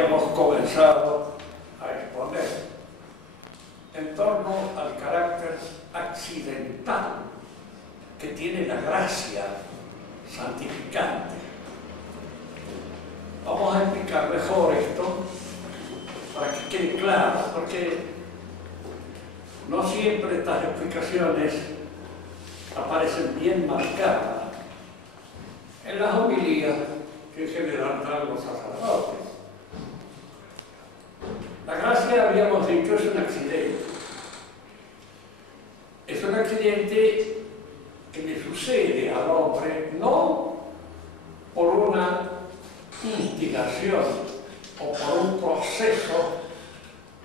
habíamos comenzado a exponer en torno al carácter accidental que tiene la gracia santificante. Vamos a explicar mejor esto para que quede claro, porque no siempre estas explicaciones aparecen bien marcadas en las homilías que en general dan los sacerdotes. La gracia, habíamos dicho, es un accidente. Es un accidente que le sucede al hombre no por una instigación o por un proceso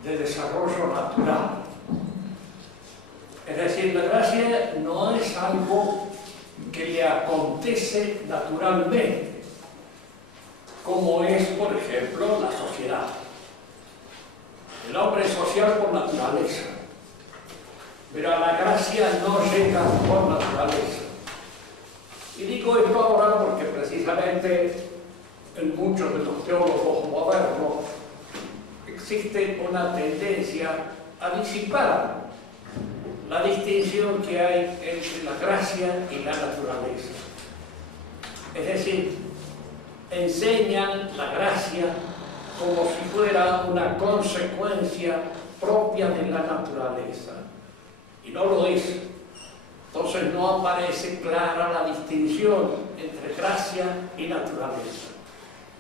de desarrollo natural. Es decir, la gracia no es algo que le acontece naturalmente, como es, por ejemplo, la sociedad. El hombre es social por naturaleza, pero a la gracia no llega por naturaleza. Y digo esto ahora porque precisamente en muchos de los teólogos modernos existe una tendencia a disipar la distinción que hay entre la gracia y la naturaleza. Es decir, enseñan la gracia como si fuera una consecuencia propia de la naturaleza. Y no lo es. Entonces no aparece clara la distinción entre gracia y naturaleza.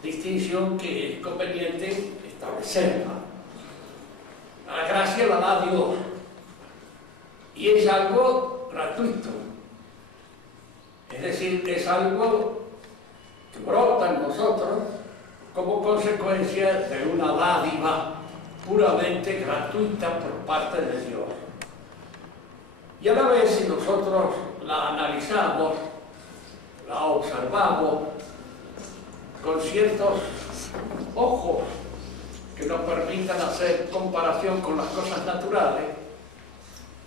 Distinción que es conveniente establecerla. La gracia la da Dios. Y es algo gratuito. Es decir, es algo que brota en nosotros como consecuencia de una dádiva puramente gratuita por parte de Dios. Y a la vez, si nosotros la analizamos, la observamos con ciertos ojos que nos permitan hacer comparación con las cosas naturales,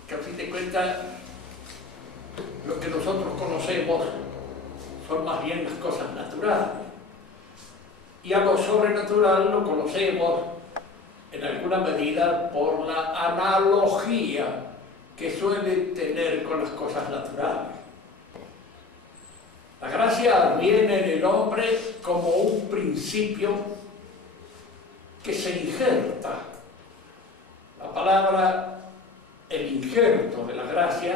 que a fin de cuentas lo que nosotros conocemos son más bien las cosas naturales. Y a lo sobrenatural lo conocemos en alguna medida por la analogía que suelen tener con las cosas naturales. La gracia viene en el hombre como un principio que se injerta. La palabra, el injerto de la gracia,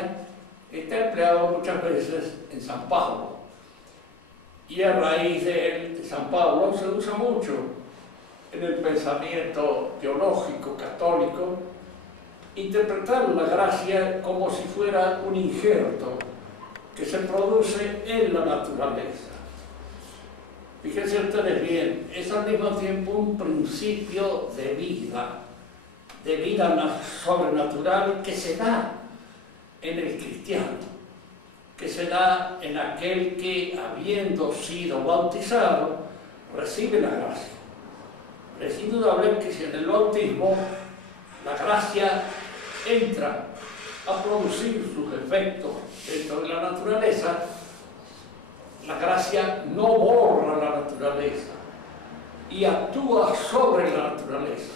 está empleado muchas veces en San Pablo. Y a raíz de San Pablo se usa mucho en el pensamiento teológico católico interpretar la gracia como si fuera un injerto que se produce en la naturaleza. Fíjense ustedes bien, es al mismo tiempo un principio de vida sobrenatural que se da en el cristiano, que se da en aquel que, habiendo sido bautizado, recibe la gracia. Es indudable que si en el bautismo la gracia entra a producir sus efectos dentro de la naturaleza, la gracia no borra la naturaleza y actúa sobre la naturaleza.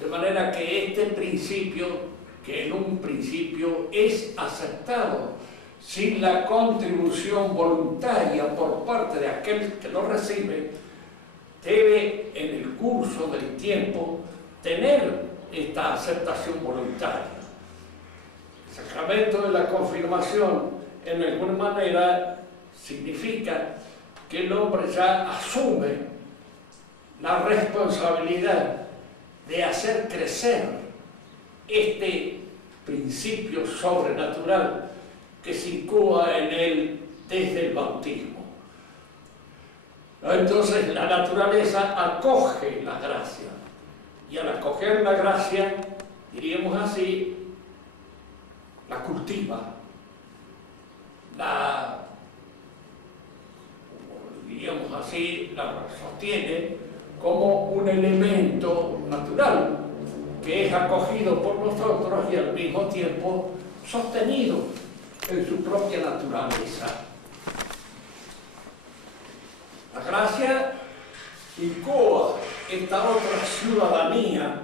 De manera que este principio, que en un principio es aceptado sin la contribución voluntaria por parte de aquel que lo recibe, debe en el curso del tiempo tener esta aceptación voluntaria. El sacramento de la confirmación, en alguna manera, significa que el hombre ya asume la responsabilidad de hacer crecer este principio sobrenatural que se incuba en él desde el bautismo. Entonces la naturaleza acoge la gracia, y al acoger la gracia, diríamos así, la cultiva, diríamos así, la sostiene como un elemento natural que es acogido por nosotros y al mismo tiempo sostenido en su propia naturaleza. La gracia incoa esta otra ciudadanía,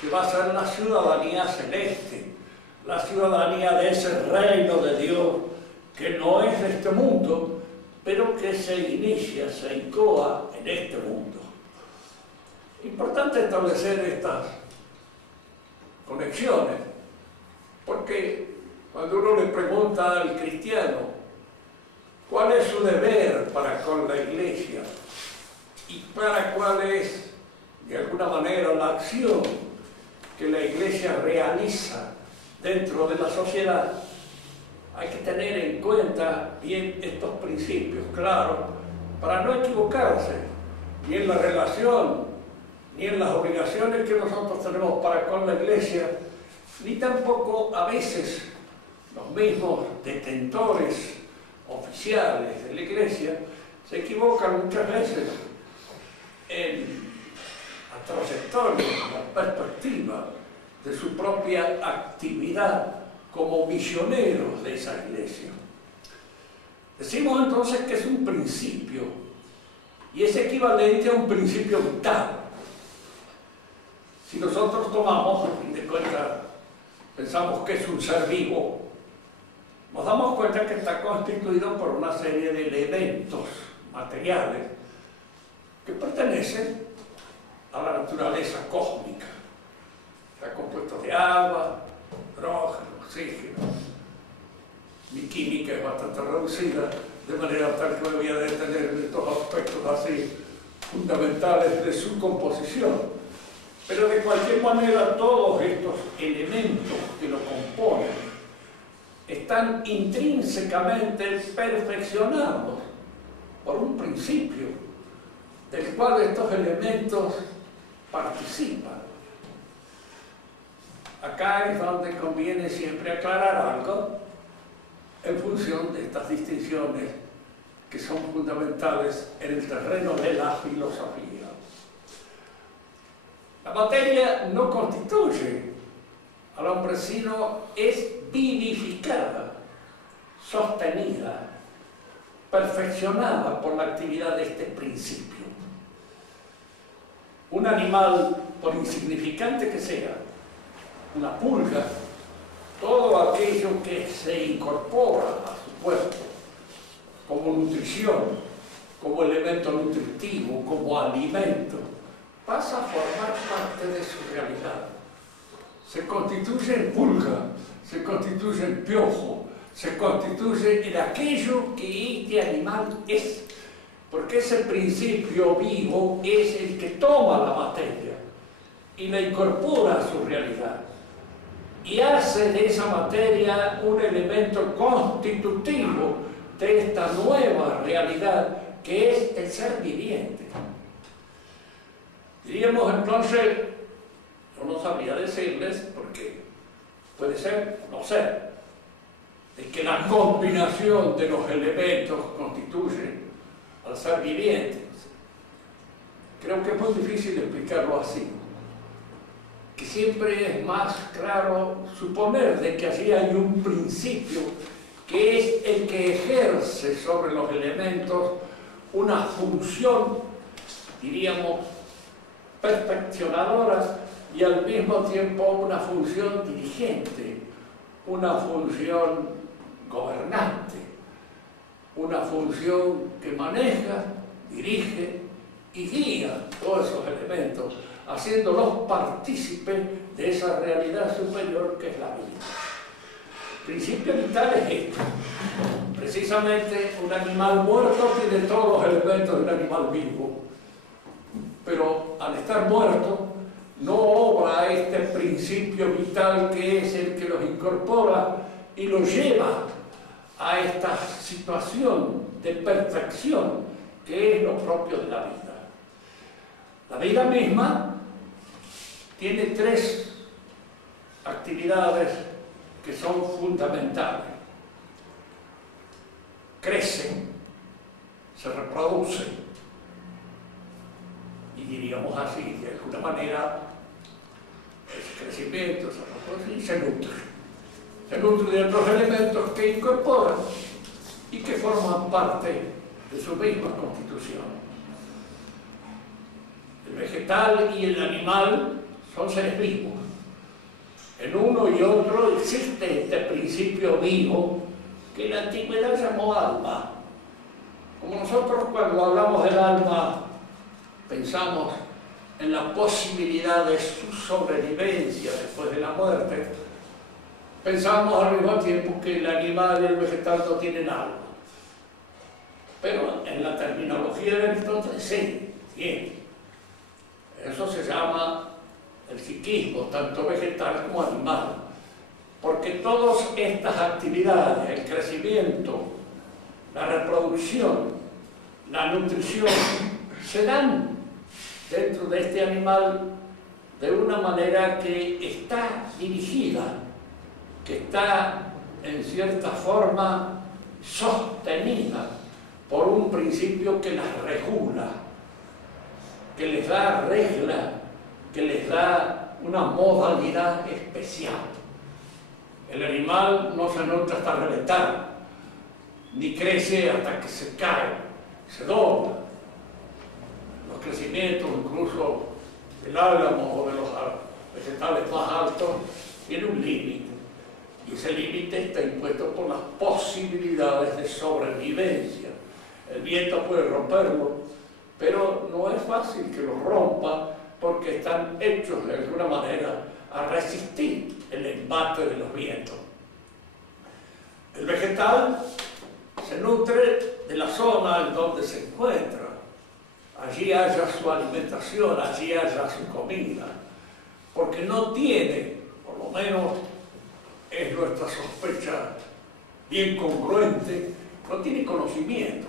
que va a ser la ciudadanía celeste, la ciudadanía de ese reino de Dios, que no es de este mundo, pero que se inicia, se incoa en este mundo. Importante establecer estas conexiones, porque cuando uno le pregunta al cristiano cuál es su deber para con la iglesia y para cuál es, de alguna manera, la acción que la iglesia realiza dentro de la sociedad, hay que tener en cuenta bien estos principios, claro, para no equivocarse ni en la relación, ni en las obligaciones que nosotros tenemos para con la iglesia, ni tampoco a veces los mismos detentores oficiales de la iglesia se equivocan muchas veces en la trayectoria, la perspectiva de su propia actividad como misioneros de esa iglesia. Decimos entonces que es un principio y es equivalente a un principio vital. Si nosotros tomamos, a fin de cuentas, pensamos que es un ser vivo, nos damos cuenta que está constituido por una serie de elementos materiales que pertenecen a la naturaleza cósmica. Está compuesto de agua, hidrógeno, oxígeno. Mi química es bastante reducida, de manera tal que me voy a detener en estos aspectos así fundamentales de su composición. Pero de cualquier manera todos estos elementos que lo componen están intrínsecamente perfeccionados por un principio del cual estos elementos participan. Acá es donde conviene siempre aclarar algo en función de estas distinciones que son fundamentales en el terreno de la filosofía. La materia no constituye al hombre, sino es vivificada, sostenida, perfeccionada por la actividad de este principio. Un animal, por insignificante que sea, una pulga, todo aquello que se incorpora a su cuerpo como nutrición, como elemento nutritivo, como alimento, pasa a formar parte de su realidad. Se constituye en pulga, se constituye en piojo, se constituye en aquello que este animal es, porque ese principio vivo es el que toma la materia y la incorpora a su realidad y hace de esa materia un elemento constitutivo de esta nueva realidad que es el ser viviente. Diríamos entonces, yo no sabría decirles, porque puede ser, no ser, de que la combinación de los elementos constituye al ser viviente. Creo que es muy difícil explicarlo así, que siempre es más claro suponer de que allí hay un principio que es el que ejerce sobre los elementos una función, diríamos, perfeccionadora y al mismo tiempo una función dirigente, una función gobernante, una función que maneja, dirige y guía todos esos elementos, haciéndolos partícipes de esa realidad superior que es la vida. El principio vital es esto. Precisamente un animal muerto tiene todos los elementos de un animal vivo, pero al estar muerto no obra este principio vital que es el que los incorpora y los lleva a esta situación de perfección que es lo propio de la vida. La vida misma tiene tres actividades que son fundamentales. Crece, se reproduce y diríamos así, de alguna manera, ese crecimiento se reproduce y se nutre. Se nutre de otros elementos que incorporan y que forman parte de su misma constitución. El vegetal y el animal son seres vivos. En uno y otro existe este principio vivo que la antigüedad llamó alma. Como nosotros cuando hablamos del alma pensamos en la posibilidad de su sobrevivencia después de la muerte, pensamos al mismo tiempo que el animal y el vegetal no tienen alma. Pero en la terminología de Aristóteles sí, tiene. Eso se llama el psiquismo, tanto vegetal como animal. Porque todas estas actividades, el crecimiento, la reproducción, la nutrición, se dan dentro de este animal de una manera que está dirigida, que está en cierta forma sostenida por un principio que las regula, que les da regla, que les da una modalidad especial. El animal no se nutre hasta reventar, ni crece hasta que se cae, se dobla. Los crecimientos, incluso del álamo o de los vegetales más altos, tiene un límite. Y ese límite está impuesto por las posibilidades de sobrevivencia. El viento puede romperlo, pero no es fácil que lo rompa porque están hechos de alguna manera a resistir el embate de los vientos. El vegetal se nutre de la zona en donde se encuentra. Allí haya su alimentación, allí haya su comida, porque no tiene, por lo menos es nuestra sospecha bien congruente, no tiene conocimiento.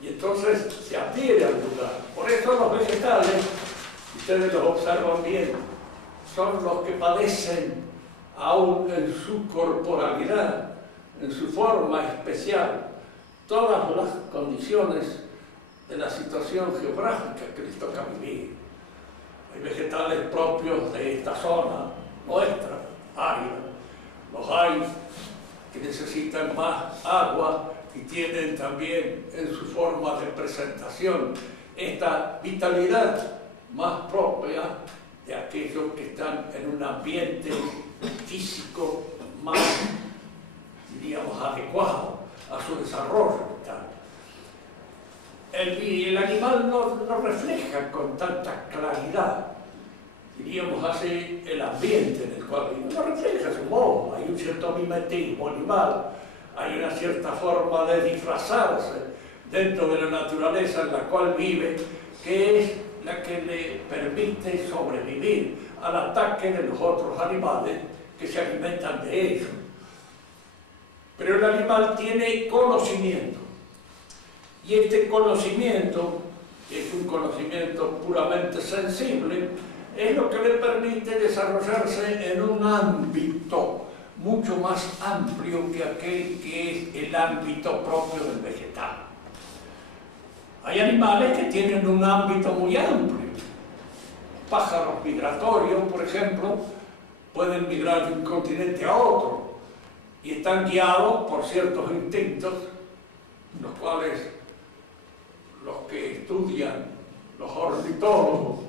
Y entonces se adhiere al lugar. Por eso los vegetales, ustedes los observan bien, son los que padecen aún en su corporalidad, en su forma especial, todas las condiciones de la situación geográfica que les toca vivir. Hay vegetales propios de esta zona nuestra, árida. Los hay que necesitan más agua y tienen también en su forma de presentación esta vitalidad más propia de aquellos que están en un ambiente físico más, diríamos, adecuado a su desarrollo vital. El animal no refleja con tanta claridad, diríamos así, el ambiente en el cual vive. No refleja su modo, hay un cierto mimetismo animal, hay una cierta forma de disfrazarse dentro de la naturaleza en la cual vive, que es la que le permite sobrevivir al ataque de los otros animales que se alimentan de ellos. Pero el animal tiene conocimiento, y este conocimiento, que es un conocimiento puramente sensible, es lo que le permite desarrollarse en un ámbito mucho más amplio que aquel que es el ámbito propio del vegetal. Hay animales que tienen un ámbito muy amplio. Pájaros migratorios, por ejemplo, pueden migrar de un continente a otro y están guiados por ciertos instintos, los cuales los que estudian, los ornitólogos,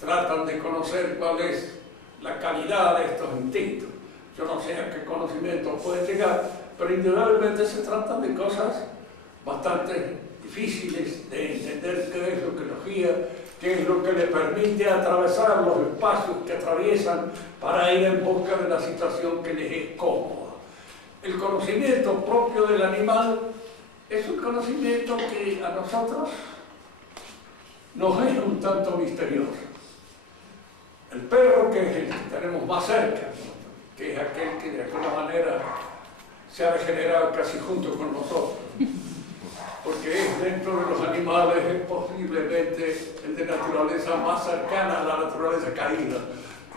tratan de conocer cuál es la calidad de estos instintos. Yo no sé a qué conocimiento puede llegar, pero indudablemente se trata de cosas bastante difíciles de entender qué es lo que los guía, qué es lo que le permite atravesar los espacios que atraviesan para ir en busca de la situación que les es cómoda. El conocimiento propio del animal es un conocimiento que a nosotros nos es un tanto misterioso. El perro, que es el que tenemos más cerca, que es aquel que de alguna manera se ha degenerado casi junto con nosotros, porque es dentro de los animales es posiblemente el de naturaleza más cercana a la naturaleza caída,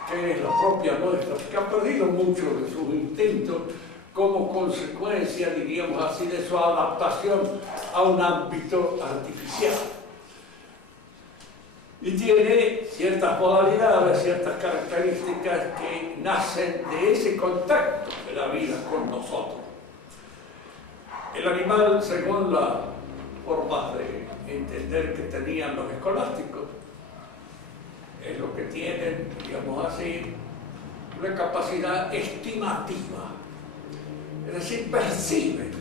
que es la propia nuestra, que ha perdido mucho de sus instintos como consecuencia, diríamos así, de su adaptación a un ámbito artificial. Y tiene ciertas modalidades, ciertas características que nacen de ese contacto de la vida con nosotros. El animal, según la forma de entender que tenían los escolásticos, es lo que tienen, digamos así, una capacidad estimativa. Es decir, perciben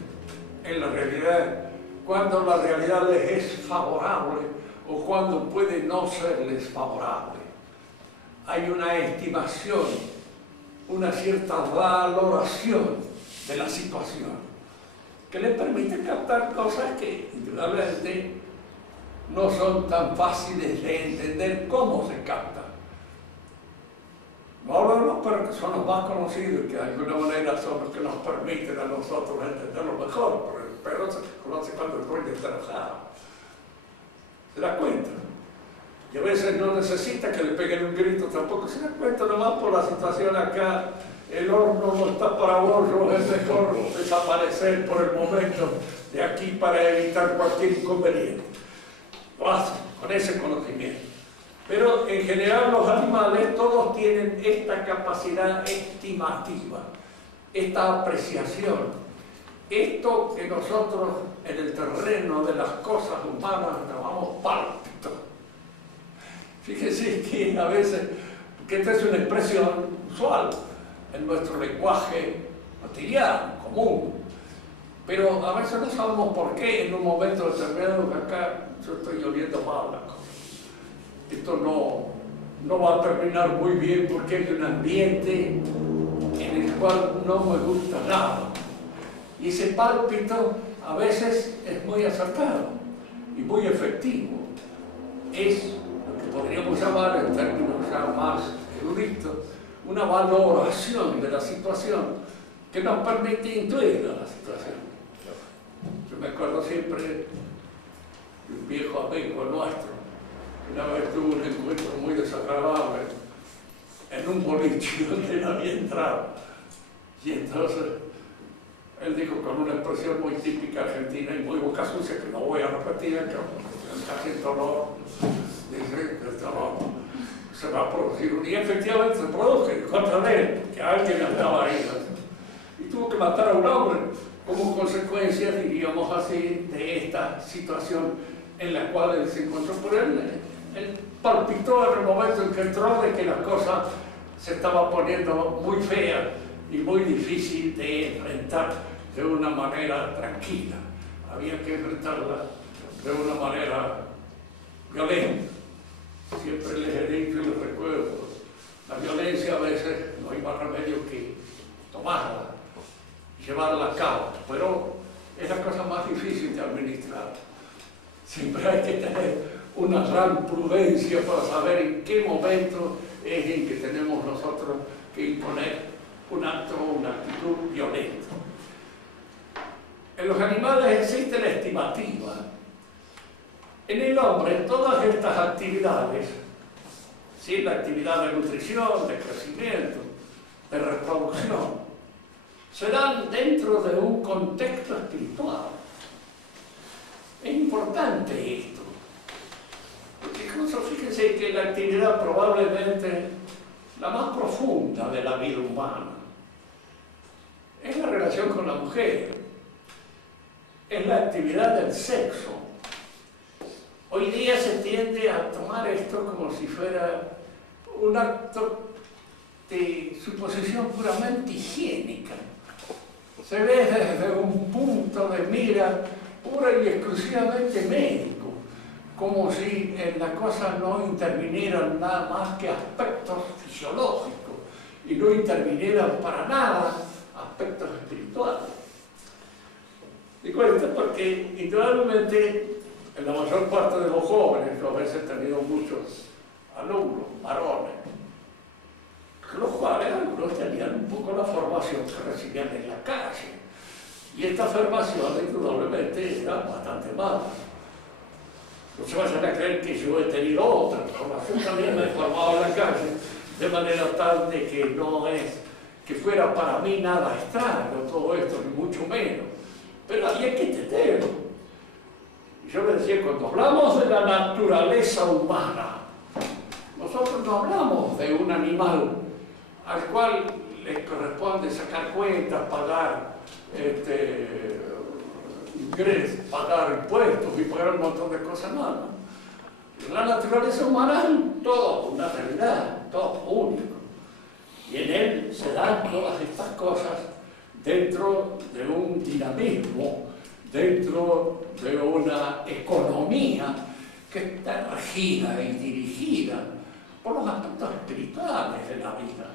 en la realidad cuando la realidad les es favorable o cuando puede no serles favorable. Hay una estimación, una cierta valoración de la situación que les permite captar cosas que indudablemente no son tan fáciles de entender cómo se captan. No hablamos, pero que son los más conocidos, que de alguna manera son los que nos permiten a nosotros entenderlo mejor, pero se conoce cuando el dueño está enojado. ¿Se da cuenta? Y a veces no necesita que le peguen un grito tampoco, se da cuenta nomás por la situación acá, el horno no está para bollo, es mejor desaparecer por el momento de aquí para evitar cualquier inconveniente. Lo hacen con ese conocimiento. Pero en general los animales todos tienen esta capacidad estimativa, esta apreciación, esto que nosotros en el terreno de las cosas humanas llamamos pálpito. Fíjense que a veces, que esta es una expresión usual en nuestro lenguaje cotidiano, común, pero a veces no sabemos por qué en un momento determinado que acá yo estoy oliendo mal la cosa. Esto no va a terminar muy bien porque hay un ambiente en el cual no me gusta nada. Y ese pálpito a veces es muy acertado y muy efectivo. Es lo que podríamos llamar, en términos ya más eruditos, una valoración de la situación que nos permite intuir la situación. Yo me acuerdo siempre de un viejo amigo nuestro. Una vez tuvo un encuentro muy desagradable en un boliche donde él había entrado. Y entonces él dijo con una expresión muy típica argentina y muy boca sucia, que no voy a repetir, que casi el dolor, dice, el dolor se va a producir. Y efectivamente se produjo en contra de él, que alguien andaba ahí. Y tuvo que matar a un hombre como consecuencia, diríamos así, de esta situación en la cual él se encontró. Por él palpitó en el momento en que entró de que la cosa se estaba poniendo muy fea y muy difícil de enfrentar de una manera tranquila. Había que enfrentarla de una manera violenta. Siempre les he dicho y les recuerdo, la violencia a veces no hay más remedio que tomarla y llevarla a cabo, pero es la cosa más difícil de administrar. Siempre hay que tener una gran prudencia para saber en qué momento es en que tenemos nosotros que imponer un acto o una actitud violenta. En los animales existe la estimativa. En el hombre, todas estas actividades, ¿sí? La actividad de nutrición, de crecimiento, de reproducción, se dan dentro de un contexto espiritual. Es importante esto. Porque incluso fíjense que la actividad probablemente la más profunda de la vida humana es la relación con la mujer, es la actividad del sexo. Hoy día se tiende a tomar esto como si fuera un acto de suposición puramente higiénica. Se ve desde un punto de mira pura y exclusivamente médico, como si en la cosa no intervinieran nada más que aspectos fisiológicos y no intervinieran para nada aspectos espirituales. Digo esto porque indudablemente en la mayor parte de los jóvenes, yo a veces he tenido muchos alumnos, varones, los cuales algunos tenían un poco la formación que recibían en la calle. Y esta formación indudablemente era bastante mala. No se vayan a creer que yo he tenido otra formación, también me he formado en la calle, de manera tal de que no es que fuera para mí nada extraño todo esto, ni mucho menos. Pero había que entenderlo. Y yo le decía, cuando hablamos de la naturaleza humana, nosotros no hablamos de un animal al cual le corresponde sacar cuentas, pagar ingresos, pagar impuestos y pagar un montón de cosas más. La naturaleza humana es todo una realidad, todo único. Y en él se dan todas estas cosas dentro de un dinamismo, dentro de una economía que está regida y dirigida por los aspectos espirituales de la vida.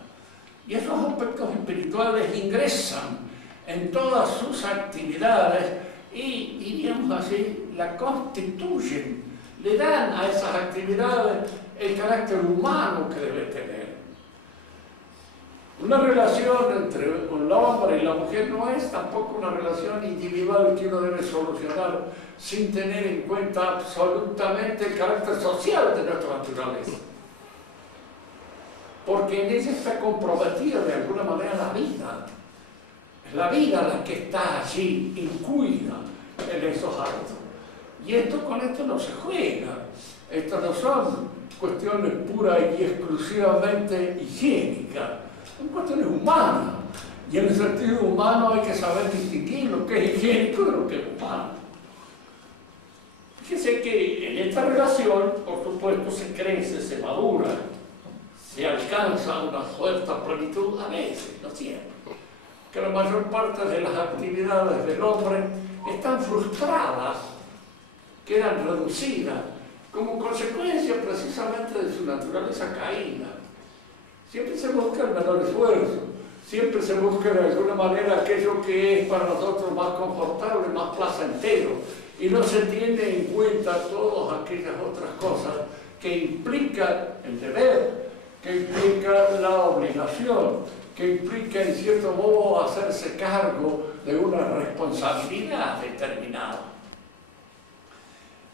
Y esos aspectos espirituales ingresan en todas sus actividades y, diríamos así, la constituyen, le dan a esas actividades el carácter humano que debe tener. Una relación entre el hombre y la mujer no es tampoco una relación individual que uno debe solucionar sin tener en cuenta absolutamente el carácter social de nuestra naturaleza. Porque en ella está comprometida de alguna manera la vida. Es la vida la que está allí, incluida en esos actos. Y con esto no se juega. Esto no son cuestiones puras y exclusivamente higiénicas. Son cuestiones humanas. Y en el sentido humano hay que saber distinguir lo que es higiénico de lo que es humano. Fíjense que en esta relación, por supuesto, se crece, se madura, se alcanza una cierta plenitud a veces, no siempre. Que la mayor parte de las actividades del hombre están frustradas, quedan reducidas, como consecuencia precisamente de su naturaleza caída. Siempre se busca el menor esfuerzo, siempre se busca de alguna manera aquello que es para nosotros más confortable, más placentero, y no se tiene en cuenta todas aquellas otras cosas que implican el deber, que implica la obligación, que implica en cierto modo hacerse cargo de una responsabilidad determinada.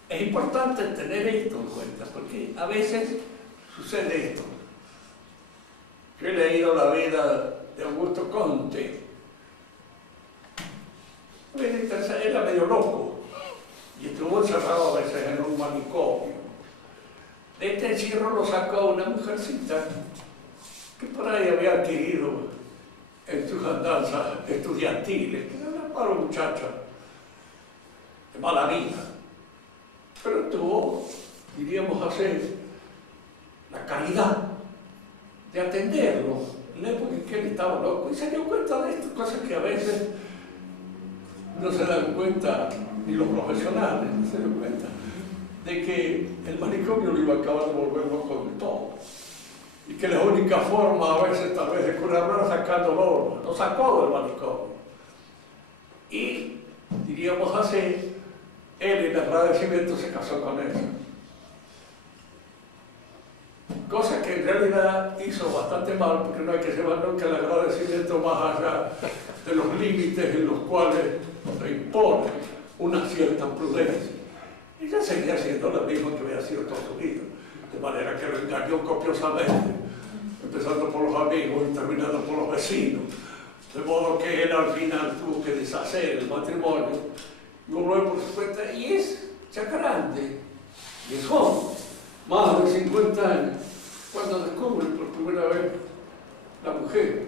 Es importante tener esto en cuenta, porque a veces sucede esto. Yo he leído la vida de Augusto Comte. Era medio loco y estuvo encerrado a veces en un manicomio. De este encierro lo sacó una mujercita que por ahí había adquirido en sus andanzas estudiantiles, que era una pobre muchacha de mala vida, pero tuvo, diríamos así, la caridad de atenderlo en la época en que él estaba loco y se dio cuenta de estas cosas que a veces no se dan cuenta, ni los profesionales no se dan cuenta, de que el manicomio lo iba a acabar de volver loco de todo. Y que la única forma a veces tal vez de curarlo era sacándolo, lo sacó del manicomio. Y, diríamos así, él en agradecimiento se casó con ella. Cosa que en realidad hizo bastante mal, porque no hay que llevar nunca el agradecimiento más allá de los límites en los cuales se impone una cierta prudencia. Ella seguía siendo la misma que había sido toda su vida, de manera que lo engañó copiosamente, empezando por los amigos y terminando por los vecinos, de modo que él al final tuvo que deshacer el matrimonio, y volvió por su cuenta, y es ya grande, y es joven, más de 50 años, cuando descubre por primera vez la mujer.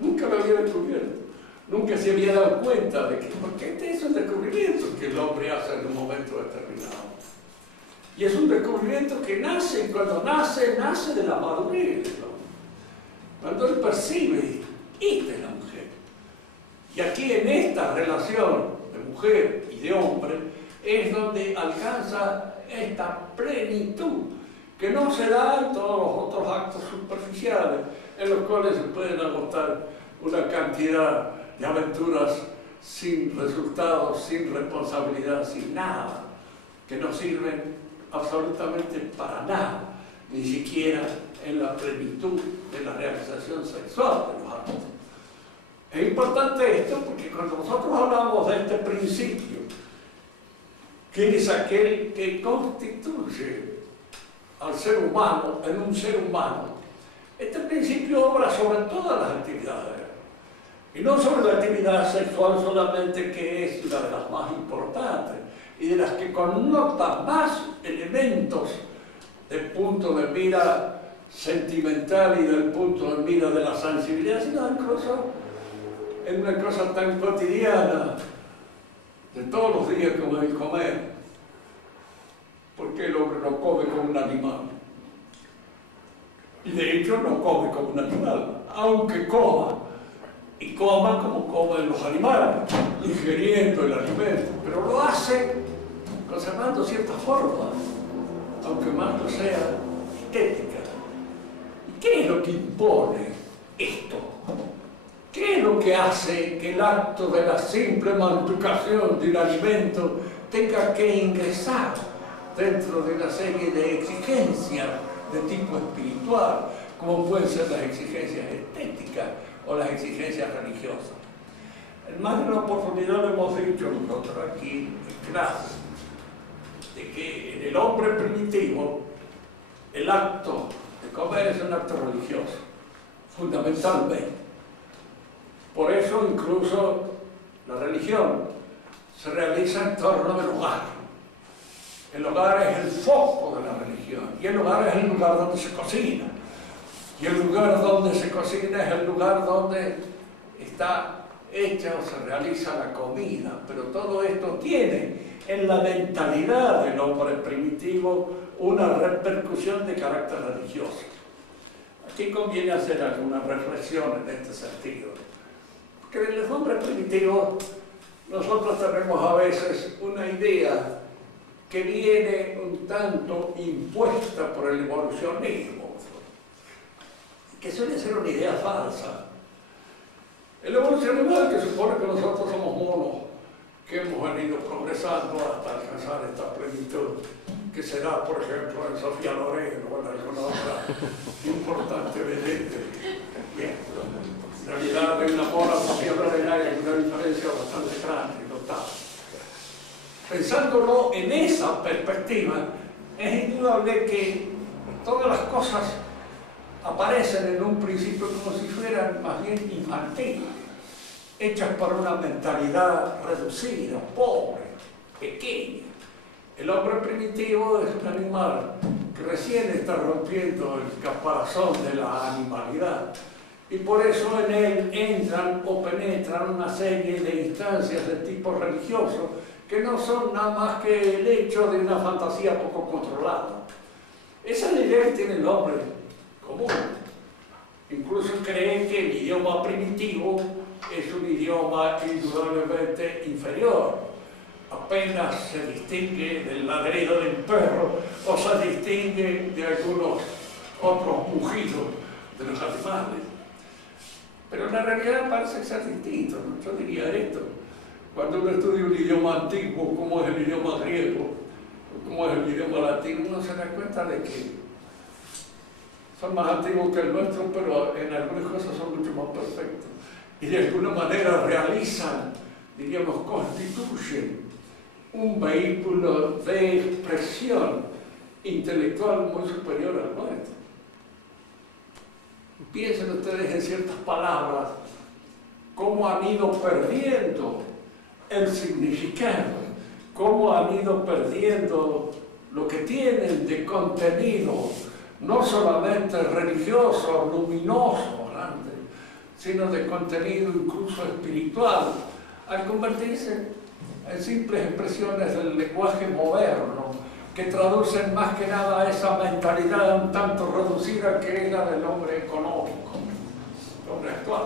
Nunca lo había descubierto. Nunca se había dado cuenta de que, porque este es un descubrimiento que el hombre hace en un momento determinado. Y es un descubrimiento que nace, cuando nace de la madurez del hombre. Cuando él percibe, esta es la mujer. Y aquí en esta relación de mujer y de hombre, es donde alcanza esta plenitud, que no se da en todos los otros actos superficiales, en los cuales se pueden agotar una cantidad de aventuras sin resultados, sin responsabilidad, sin nada, que no sirven absolutamente para nada, ni siquiera en la plenitud de la realización sexual de los actos. Es importante esto porque cuando nosotros hablamos de este principio, que es aquel que constituye al ser humano en un ser humano, este principio obra sobre todas las actividades. Y no sobre la actividad sexual solamente, que es una de las más importantes y de las que connota más elementos del punto de mira sentimental y del punto de mira de la sensibilidad, sino incluso en una cosa tan cotidiana de todos los días como el comer. porque el hombre no come como un animal. Y de hecho no come como un animal, aunque coma, y coma como comen los animales, ingiriendo el alimento, pero lo hace conservando ciertas formas, aunque más no sea estética. ¿Y qué es lo que impone esto? ¿Qué es lo que hace que el acto de la simple masticación de un alimento tenga que ingresar dentro de una serie de exigencias de tipo espiritual, como pueden ser las exigencias estéticas o las exigencias religiosas? En más de una oportunidad lo hemos dicho nosotros aquí en clase, de que en el hombre primitivo el acto de comer es un acto religioso, fundamentalmente. Por eso incluso la religión se realiza en torno del hogar. El hogar es el foco de la religión y el hogar es el lugar donde se cocina. Y el lugar donde se cocina es el lugar donde está hecha o se realiza la comida. Pero todo esto tiene en la mentalidad del hombre primitivo una repercusión de carácter religioso. Aquí conviene hacer algunas reflexiones en este sentido. Que en el hombre primitivo nosotros tenemos a veces una idea que viene un tanto impuesta por el evolucionismo, que suele ser una idea falsa. El evolucionismo es que supone que nosotros somos monos, que hemos venido progresando hasta alcanzar esta plenitud, que se da, por ejemplo, en Sofía Loren o en alguna otra importante vedette. Bien. En realidad, de una mona a Sofía Loren hay una diferencia bastante grande, notable. Pensándolo en esa perspectiva, es indudable que todas las cosas aparecen en un principio como si fueran más bien infantiles, hechas por una mentalidad reducida, pobre, pequeña. El hombre primitivo es un animal que recién está rompiendo el caparazón de la animalidad. Y por eso en él entran o penetran una serie de instancias de tipo religioso que no son nada más que el hecho de una fantasía poco controlada. Esa es la idea que tiene el hombre común. Incluso cree que el idioma primitivo es un idioma indudablemente inferior. Apenas se distingue del ladrido del perro o se distingue de algunos otros mugidos de los animales. Pero en la realidad parece ser distinto, ¿no? Yo diría esto. Cuando uno estudia un idioma antiguo, como es el idioma griego, como es el idioma latino, uno se da cuenta de que son más antiguos que el nuestro, pero en algunas cosas son mucho más perfectos. Y de alguna manera realizan, diríamos, constituyen un vehículo de expresión intelectual muy superior al nuestro. Piensen ustedes en ciertas palabras, cómo han ido perdiendo el significado, cómo han ido perdiendo lo que tienen de contenido, no solamente religioso, luminoso, grande, sino de contenido incluso espiritual, al convertirse en simples expresiones del lenguaje moderno, que traducen más que nada esa mentalidad un tanto reducida que es la del hombre económico, el hombre actual.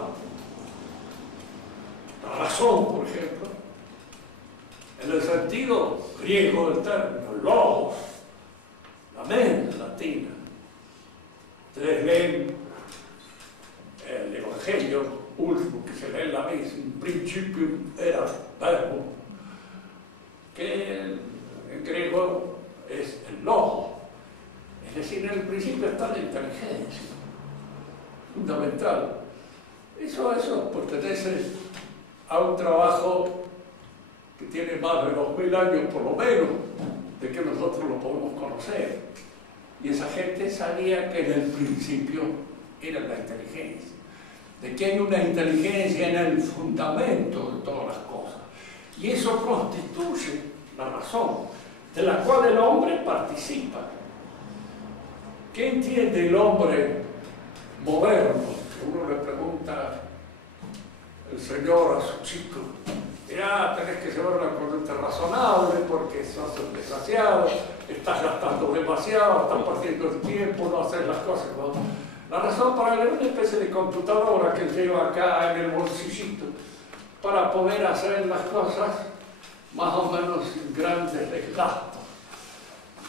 La razón, por ejemplo, en el sentido griego del término, logos, la mente latina. Ustedes leen el Evangelio último que se lee en la misa, in principio era verbo, que en griego es el logos. Es decir, en el principio está la inteligencia, fundamental. Eso pertenece a un trabajo que tiene más de 2000 años por lo menos, de que nosotros lo podemos conocer. Y esa gente sabía que en el principio era la inteligencia, de que hay una inteligencia en el fundamento de todas las cosas. Y eso constituye la razón, de la cual el hombre participa. ¿Qué entiende el hombre moderno? Que uno le pregunta el Señor a su chico, tenés que llevar una conducta razonable porque sos un desgraciado, estás gastando demasiado, estás perdiendo el tiempo, no haces las cosas, ¿no? La razón para él es una especie de computadora que lleva acá en el bolsillito para poder hacer las cosas más o menos sin grandes desgastos,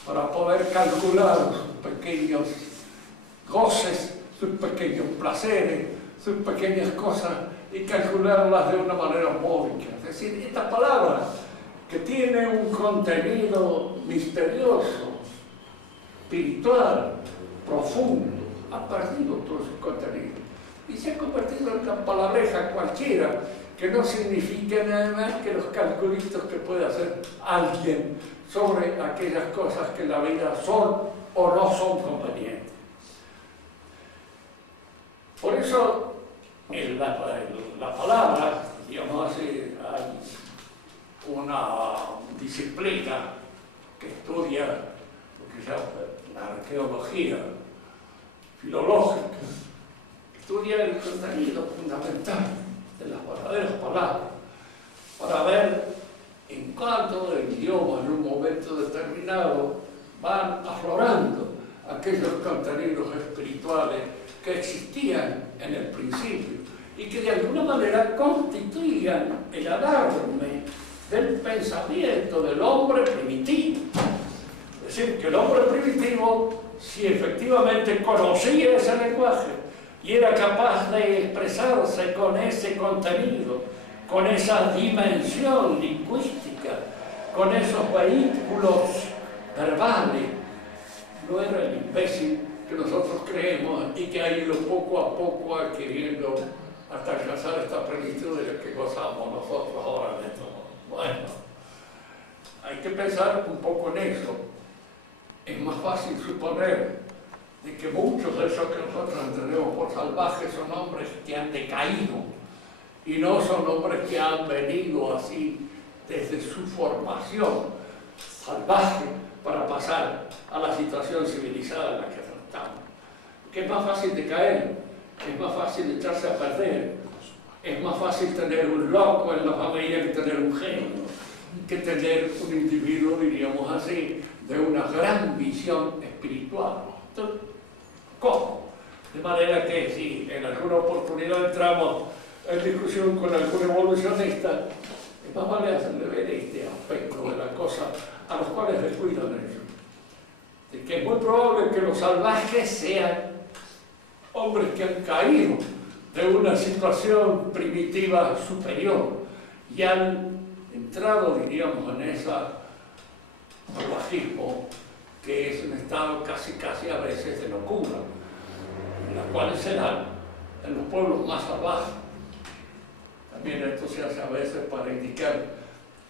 para poder calcular sus pequeños goces, sus pequeños placeres, sus pequeñas cosas y calcularlas de una manera módica. Es decir, esta palabra que tiene un contenido misterioso, espiritual, profundo, ha perdido todo su contenido y se ha convertido en una palabreja cualquiera que no significa nada más que los calculitos que puede hacer alguien sobre aquellas cosas que en la vida son o no son convenientes. Por eso, en la palabra, digamos así, hay una disciplina que estudia lo que se llama la arqueología filológica, estudia el contenido fundamental de las verdaderas palabras para ver en cuánto el idioma en un momento determinado van aflorando aquellos contenidos espirituales que existían en el principio y que de alguna manera constituían el alarme del pensamiento del hombre primitivo. Es decir, que el hombre primitivo, si efectivamente conocía ese lenguaje y era capaz de expresarse con ese contenido, con esa dimensión lingüística, con esos vehículos verbales, no era el imbécil que nosotros creemos y que ha ido poco a poco adquiriendo hasta alcanzar esta plenitud de la que gozamos nosotros ahora en esto. Bueno, hay que pensar un poco en eso. Es más fácil suponer de que muchos de esos que nosotros entendemos por salvajes son hombres que han decaído y no son hombres que han venido así desde su formación salvaje para pasar a la situación civilizada en la que estamos. Que es más fácil de caer, es más fácil echarse a perder, es más fácil tener un loco en la familia que tener un genio, que tener un individuo, diríamos así, de una gran visión espiritual. Entonces, ¿cómo? De manera que si en alguna oportunidad entramos en discusión con algún evolucionista, es más vale hacerle ver este aspecto de la cosa a los cuales descuidan ellos. De que es muy probable que los salvajes sean hombres que han caído de una situación primitiva superior y han entrado, diríamos, en ese salvajismo que es un estado casi a veces de locura, en la cual se dan en los pueblos más salvajes. También esto se hace a veces para indicar,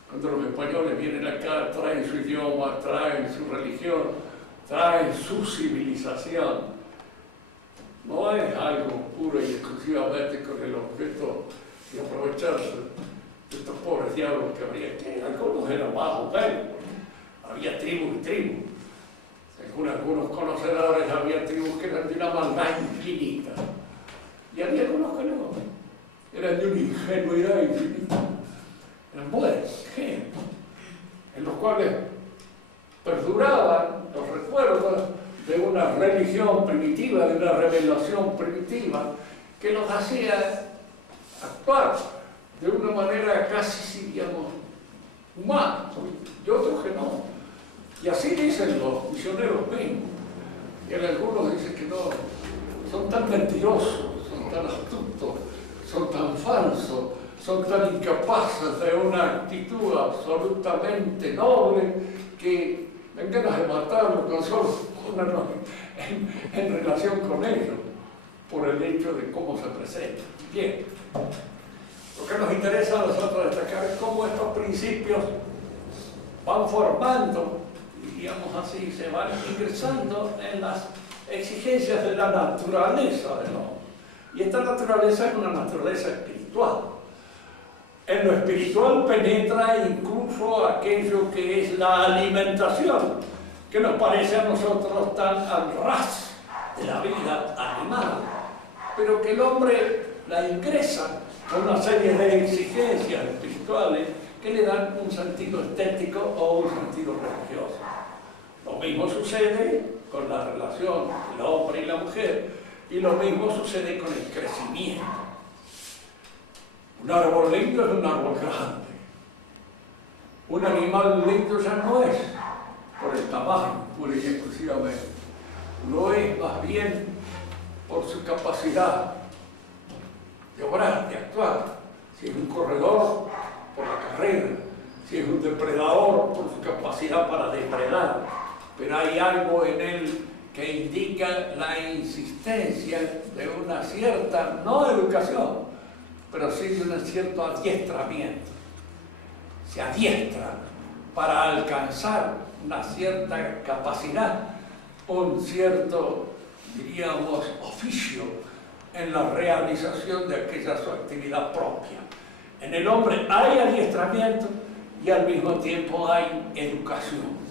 cuando los españoles vienen acá, traen su idioma, traen su religión, traen su civilización. No es algo puro y exclusivamente con el objeto de aprovecharse de estos pobres diablos que habría que algunos eran más o menos, había tribus y tribus. Según algunos conocedores, había tribus que eran de una maldad infinita. Y había algunos que no, eran de una ingenuidad infinita. Eran buenos, en los cuales perduraban los recuerdos de una religión primitiva, de una revelación primitiva, que los hacía actuar de una manera casi, digamos, humana, y otros que no. Y así dicen los misioneros mismos. Y algunos dicen que no, son tan mentirosos, son tan astutos, son tan falsos, son tan incapaces de una actitud absolutamente noble que ven ganas de matarlos con solo en relación con ellos, por el hecho de cómo se presenta. Bien, lo que nos interesa a nosotros destacar es cómo estos principios van formando, digamos así, se van ingresando en las exigencias de la naturaleza del hombre. Y esta naturaleza es una naturaleza espiritual. En lo espiritual penetra incluso aquello que es la alimentación, que nos parece a nosotros tan al ras de la vida animal, pero que el hombre la ingresan con una serie de exigencias espirituales que le dan un sentido estético o un sentido religioso. Lo mismo sucede con la relación del hombre y la mujer, y lo mismo sucede con el crecimiento. Un árbol lindo es un árbol grande. Un animal lindo ya no es por el tamaño, pura y exclusivamente. Lo es más bien por su capacidad de obrar, de actuar. Si es un corredor, por la carrera. Si es un depredador, por su capacidad para depredar. Pero hay algo en él que indica la insistencia de una cierta, no educación, pero sí de un cierto adiestramiento. Se adiestra para alcanzar una cierta capacidad, un cierto, diríamos, oficio en la realización de aquella su actividad propia. En el hombre hay adiestramiento y al mismo tiempo hay educación.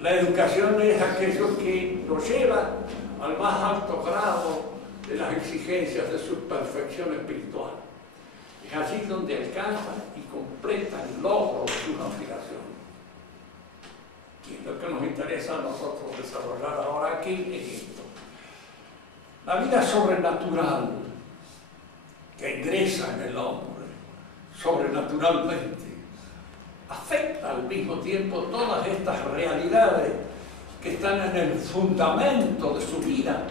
La educación es aquello que lo lleva al más alto grado de las exigencias de su perfección espiritual. Es allí donde alcanza y completa el logro de sus aspiraciones. Y lo que nos interesa a nosotros desarrollar ahora aquí es esto. La vida sobrenatural que ingresa en el hombre, sobrenaturalmente, afecta al mismo tiempo todas estas realidades que están en el fundamento de su vida.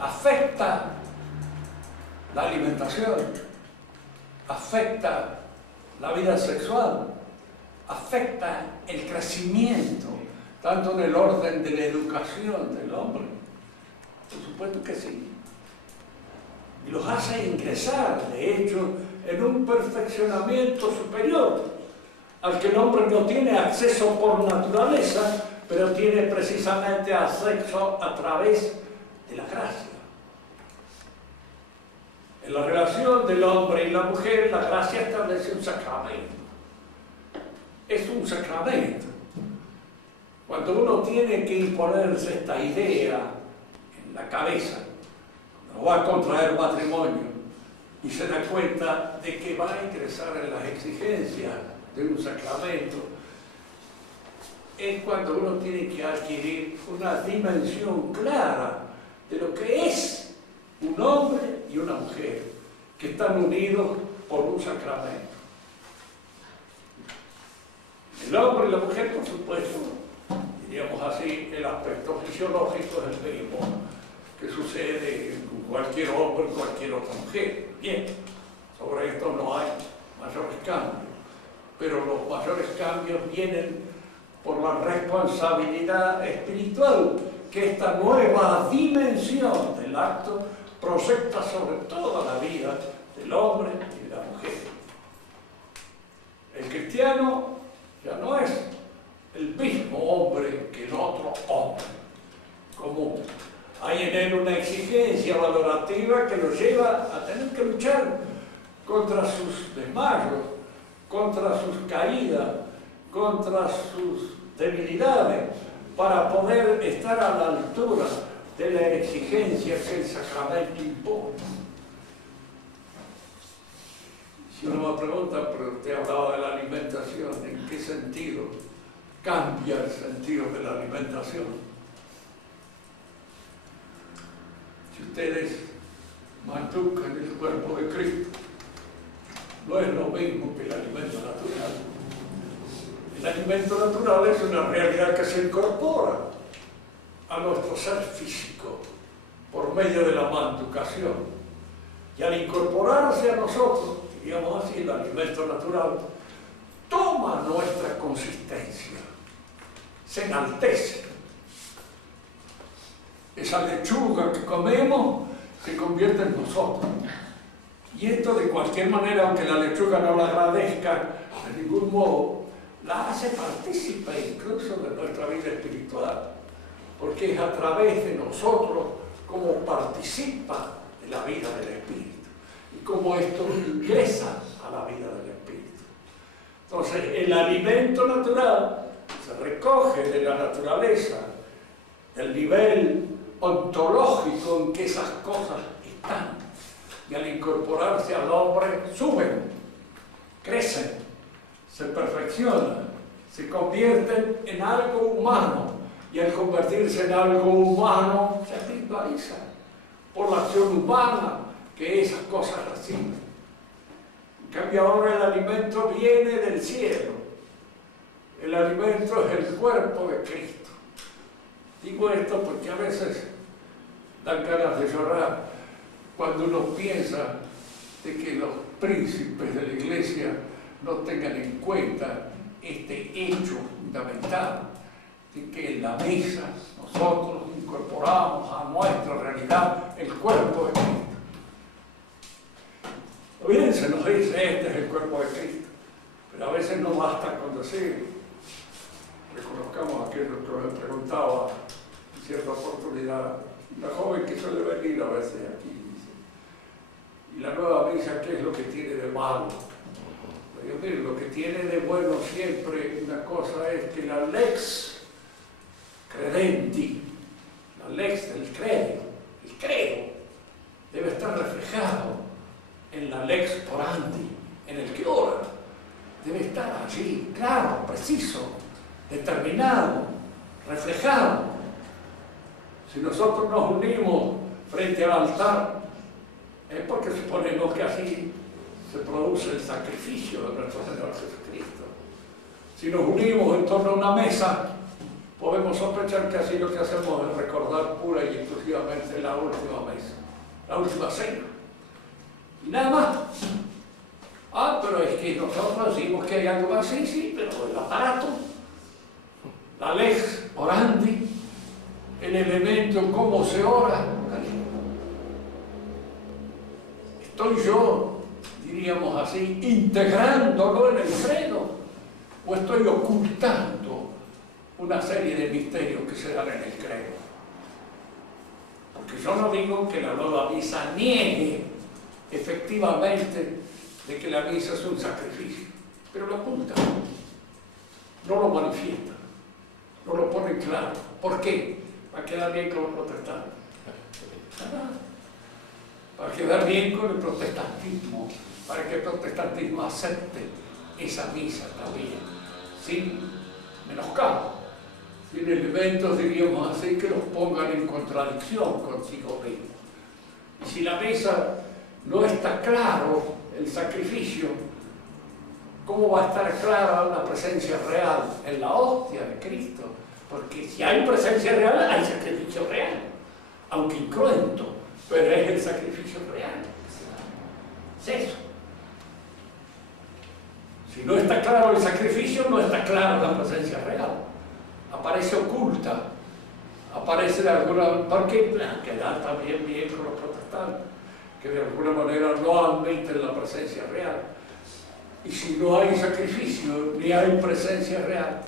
Afecta la alimentación, afecta la vida sexual, afecta el crecimiento, tanto en el orden de la educación del hombre. Por supuesto que sí. Y los hace ingresar, de hecho, en un perfeccionamiento superior, al que el hombre no tiene acceso por naturaleza, pero tiene precisamente acceso a través de la gracia. En la relación del hombre y la mujer, la gracia establece un sacramento. Es un sacramento. Cuando uno tiene que imponerse esta idea en la cabeza, no va a contraer matrimonio, y se da cuenta de que va a ingresar en las exigencias de un sacramento, es cuando uno tiene que adquirir una dimensión clara de lo que es un hombre y una mujer, que están unidos por un sacramento. El hombre y la mujer, por supuesto, diríamos así, el aspecto fisiológico es el mismo que sucede con cualquier hombre y cualquier otra mujer. Bien, sobre esto no hay mayores cambios, pero los mayores cambios vienen por la responsabilidad espiritual que esta nueva dimensión del acto proyecta sobre toda la vida del hombre y de la mujer. El cristiano ya no es el mismo hombre que el otro hombre común. Hay en él una exigencia valorativa que lo lleva a tener que luchar contra sus desmayos, contra sus caídas, contra sus debilidades, para poder estar a la altura de la exigencia que el sacramento impone. Si uno me pregunta, pero usted hablaba de la alimentación, ¿en qué sentido cambia el sentido de la alimentación? Si ustedes mantucan el cuerpo de Cristo, no es lo mismo que el alimento natural. El alimento natural es una realidad que se incorpora a nuestro ser físico por medio de la mantucación. Y al incorporarse a nosotros, diríamos así, el alimento natural toma nuestra consistencia, se enaltece. Esa lechuga que comemos se convierte en nosotros. Y esto de cualquier manera, aunque la lechuga no la agradezca de ningún modo, la hace partícipe incluso de nuestra vida espiritual, porque es a través de nosotros como participa de la vida del Espíritu y como esto ingresa a la vida del Espíritu. Entonces, el alimento natural se recoge de la naturaleza, del nivel ontológico en que esas cosas están. y al incorporarse al hombre suben, crecen, se perfeccionan, se convierten en algo humano y al convertirse en algo humano se espiritualiza por la acción humana que esas cosas reciben. En cambio ahora el alimento viene del cielo, el alimento es el cuerpo de Cristo. Digo esto porque a veces dan ganas de llorar cuando uno piensa de que los príncipes de la iglesia no tengan en cuenta este hecho fundamental de que en la mesa nosotros incorporamos a nuestra realidad el cuerpo de Cristo. Bien, se nos dice, este es el cuerpo de Cristo, pero a veces no basta con decir, reconozcamos aquello que me preguntaba en cierta oportunidad, una joven que suele venir a veces aquí, dice, y la nueva misa, ¿qué es lo que tiene de malo? Yo digo, lo que tiene de bueno siempre una cosa es que la lex credenti, la lex del credo, el credo, debe estar reflejado en la lex orandi, en el que ora. Debe estar allí, claro, preciso, determinado, reflejado. Si nosotros nos unimos frente al altar, es porque suponemos que así se produce el sacrificio de nuestro Señor Jesucristo. Si nos unimos en torno a una mesa, podemos sospechar que así lo que hacemos es recordar pura y exclusivamente la última mesa, la última cena. Y nada más. Ah, pero es que nosotros decimos que hay algo más, sí, pero el aparato, la lex orandi, el elemento cómo se ora, estoy yo, diríamos así, integrándolo en el credo, o estoy ocultando una serie de misterios que se dan en el credo. Porque yo no digo que la nueva misa niegue efectivamente de que la misa es un sacrificio, pero lo oculta, no lo manifiesta, no lo pone claro. ¿Por qué? Para quedar bien con los protestantes. Para quedar bien con el protestantismo, para que el protestantismo acepte esa misa también, sin menoscabo, sin elementos, diríamos así, que los pongan en contradicción consigo mismo. Y si la misa no está claro el sacrificio, ¿cómo va a estar clara una presencia real en la hostia de Cristo? Porque si hay presencia real, hay sacrificio real, aunque incruento, pero es el sacrificio real. Es eso. Si no está claro el sacrificio, no está clara la presencia real. Aparece oculta, aparece de alguna... porque quedar también bien con los protestantes, que de alguna manera no admiten la presencia real. Y si no hay sacrificio, ni hay presencia real,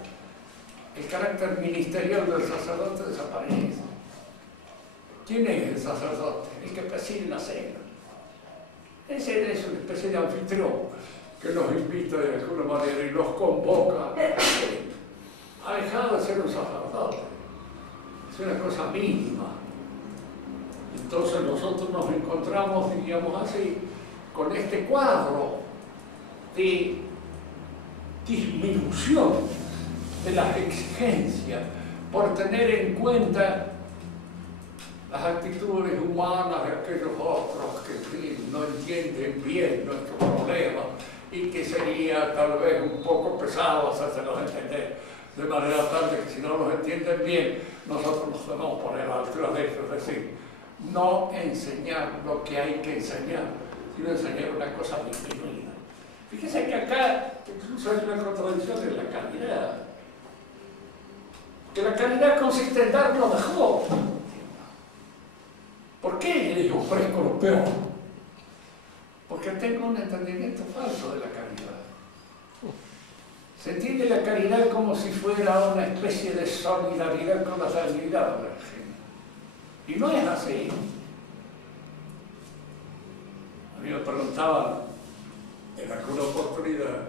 el carácter ministerial del sacerdote desaparece. ¿Quién es el sacerdote? El que preside la cena. Ese es una especie de anfitrión que nos invita de alguna manera y nos convoca. Ha dejado de ser un sacerdote. Es una cosa mínima. Entonces nosotros nos encontramos, diríamos así, con este cuadro de disminución de las exigencias por tener en cuenta las actitudes humanas de aquellos otros que no entienden bien nuestro problema y que sería tal vez un poco pesado hacérselos entender de manera tal de que si no los entienden bien, nosotros nos debemos poner a la altura de eso, es decir, no enseñar lo que hay que enseñar, sino enseñar una cosa disminuida. Fíjese que acá incluso hay una contradicción en la caridad. Que la caridad consiste en dar lo mejor. ¿Por qué les ofrezco lo peor? Porque tengo un entendimiento falso de la caridad. Se entiende la caridad como si fuera una especie de solidaridad con la debilidad de la gente. Y no es así. A mí me preguntaban en alguna oportunidad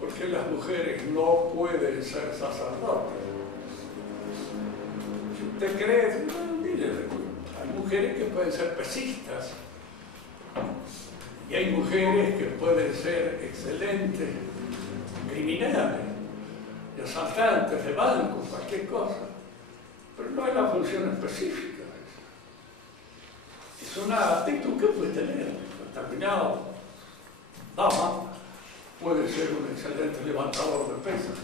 por qué las mujeres no pueden ser sacerdotes. Si usted cree, no, mire, hay mujeres que pueden ser pesistas, Y hay mujeres que pueden ser excelentes criminales, de asaltantes de bancos, cualquier cosa, pero no es la función específica. Es una actitud que puede tener determinado dama, puede ser un excelente levantador de pesas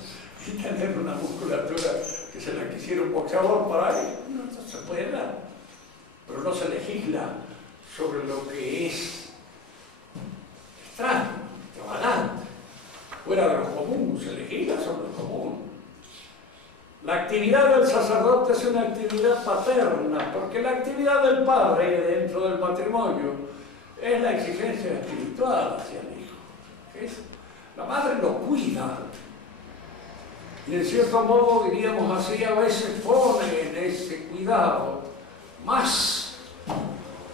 y tener una musculatura que se la quisiera un boxeador para él, no se puede dar, pero no se legisla sobre lo que es extraño, extravagante, fuera de lo común, se legisla sobre lo común. La actividad del sacerdote es una actividad paterna, porque la actividad del padre dentro del matrimonio es la exigencia espiritual hacia el hijo. La madre lo cuida, y en cierto modo, diríamos así, a veces pone en ese cuidado más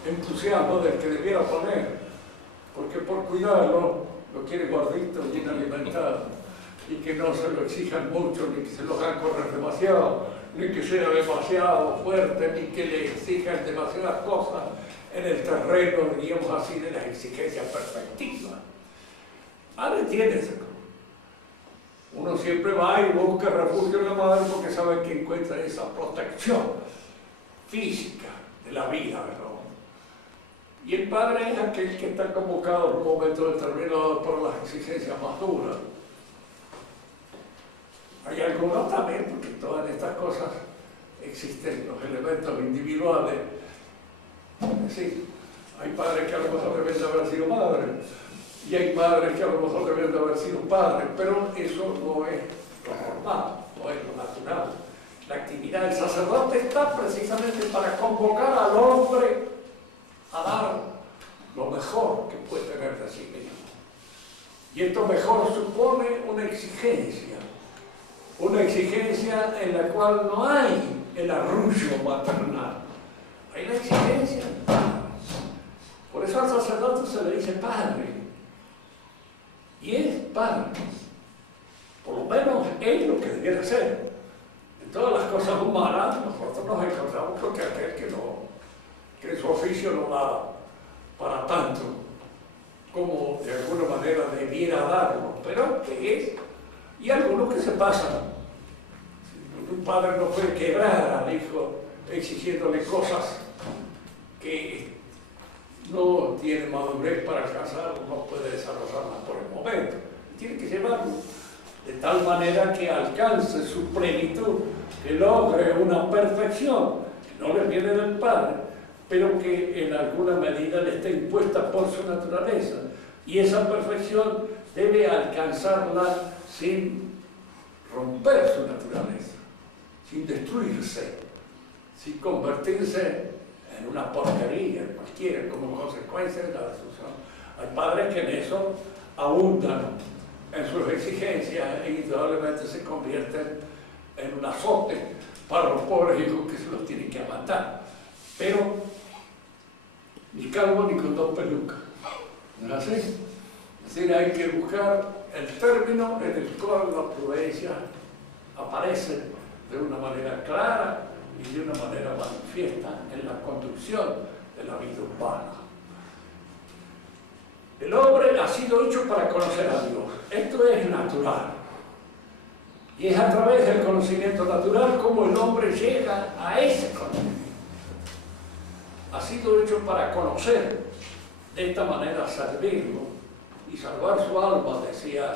entusiasmo del que debiera poner, porque por cuidarlo lo quiere gordito, bien alimentado, y que no se lo exijan mucho, ni que se lo hagan correr demasiado, ni que sea demasiado fuerte, ni que le exijan demasiadas cosas en el terreno, diríamos así, de las exigencias perfectivas. Madre tiene esa cosa. Uno siempre va y busca refugio en la madre porque sabe que encuentra esa protección física de la vida, ¿verdad? Y el padre es aquel que está convocado en un momento determinado por las exigencias más duras. Hay algunos también, porque en todas estas cosas existen los elementos individuales. Es decir, hay padres que a lo mejor deben de haber sido madres, y hay madres que a lo mejor deben de haber sido padres, pero eso no es lo normal, no es lo natural. La actividad del sacerdote está precisamente para convocar al hombre a dar lo mejor que puede tener de sí mismo. Y esto mejor supone una exigencia en la cual no hay el arrullo maternal, hay la exigencia del padre. Por eso al sacerdote se le dice padre. Y es padre. Por lo menos es lo que debiera ser. En todas las cosas humanas, nosotros nos encontramos con que aquel que su oficio no da para tanto como de alguna manera debiera darlo, pero que es, y algunos que se pasan. Un padre no puede quebrar al hijo exigiéndole cosas que no tiene madurez para alcanzar, no puede desarrollarlas por el momento. Tiene que llevarlo de tal manera que alcance su plenitud, que logre una perfección, que no le viene del padre, pero que en alguna medida le está impuesta por su naturaleza. Y esa perfección debe alcanzarla sin romper su naturaleza, sin destruirse, sin convertirse en una porquería cualquiera como consecuencia de la destrucción. Hay padres que en eso abundan en sus exigencias e indudablemente se convierten en un azote para los pobres hijos que se los tienen que aguantar. Pero ni calvo ni con dos pelucas, ¿no es así? Es decir, hay que buscar el término en el cual la prudencia aparece de una manera clara y de una manera manifiesta en la conducción de la vida humana. El hombre ha sido hecho para conocer a Dios. Esto es natural. Y es a través del conocimiento natural como el hombre llega a ese conocimiento. Ha sido hecho para conocer, de esta manera servirlo y salvar su alma, decía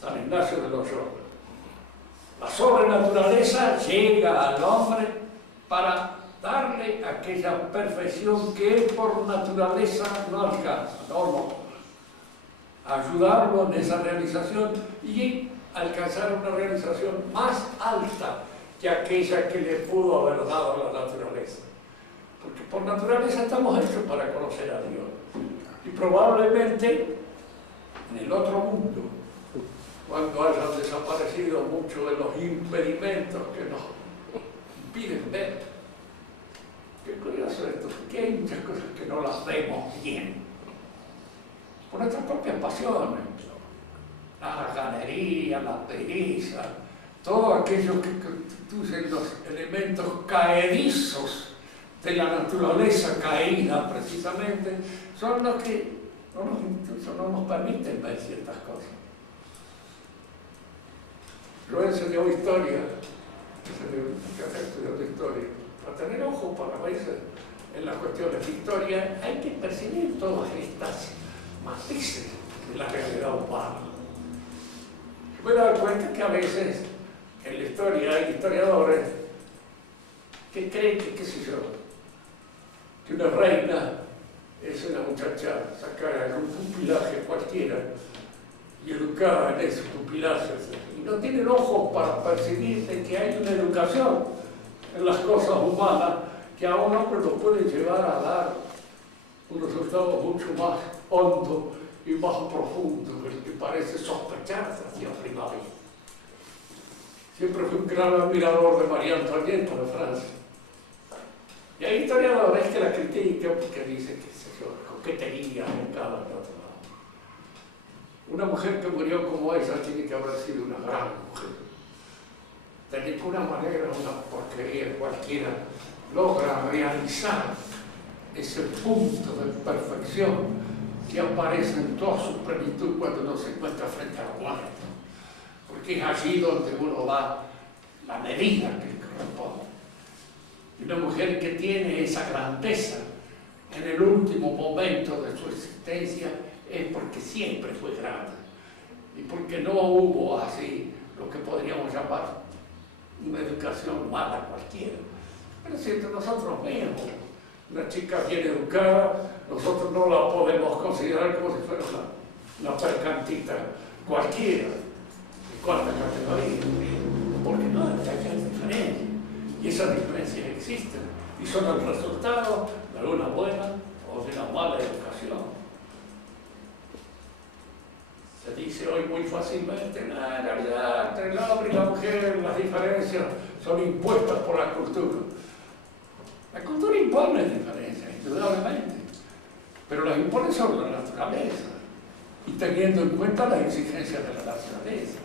San Ignacio de Loyola. La sobrenaturaleza llega al hombre para darle aquella perfección que él por naturaleza no alcanza, no. Ayudarlo en esa realización y alcanzar una realización más alta que aquella que le pudo haber dado la naturaleza. Porque por naturaleza estamos hechos para conocer a Dios. Y probablemente en el otro mundo, cuando hayan desaparecido muchos de los impedimentos que nos impiden ver. Qué curioso esto, porque hay muchas cosas que no las vemos bien. Por nuestras propias pasiones, la jarganería, la pereza, todo aquello que constituyen los elementos caedizos de la naturaleza caída, precisamente, son los que incluso no nos permiten ver ciertas cosas. Yo he enseñado historia, que hace estudiando historia, para tener ojo para veces en las cuestiones de historia hay que percibir todas estas matices de la realidad humana. Me he dado cuenta que a veces en la historia hay historiadores que creen que, qué sé yo, que una reina es una muchacha sacada de un pupilaje cualquiera y educada en esos pupilajes, y no tienen ojos para percibir de que hay una educación en las cosas humanas que a un hombre lo puede llevar a dar un resultado mucho más hondo y más profundo del que parece sospecharse hacia primaria. Siempre fui un gran admirador de María Antonieta de Francia. Y hay historiadores que la critican porque dicen que coquetería en cada otro lado. Una mujer que murió como esa tiene que haber sido una gran mujer. De ninguna manera una porquería cualquiera logra realizar ese punto de perfección que aparece en toda su plenitud cuando uno se encuentra frente a la muerte. Porque es allí donde uno da la medida que corresponde. Y una mujer que tiene esa grandeza en el último momento de su existencia es porque siempre fue grande y porque no hubo así lo que podríamos llamar una educación mala cualquiera. Pero si entre nosotros mismos, una chica bien educada, nosotros no la podemos considerar como si fuera una percantita cualquiera. ¿De cuánta categoría? Porque no hay diferencia. Y esas diferencias existen y son el resultado de una buena o de una mala educación. Se dice hoy muy fácilmente, en realidad entre el hombre y la mujer las diferencias son impuestas por la cultura. La cultura impone diferencias, indudablemente, pero las impone sobre la naturaleza y teniendo en cuenta las exigencias de la naturaleza.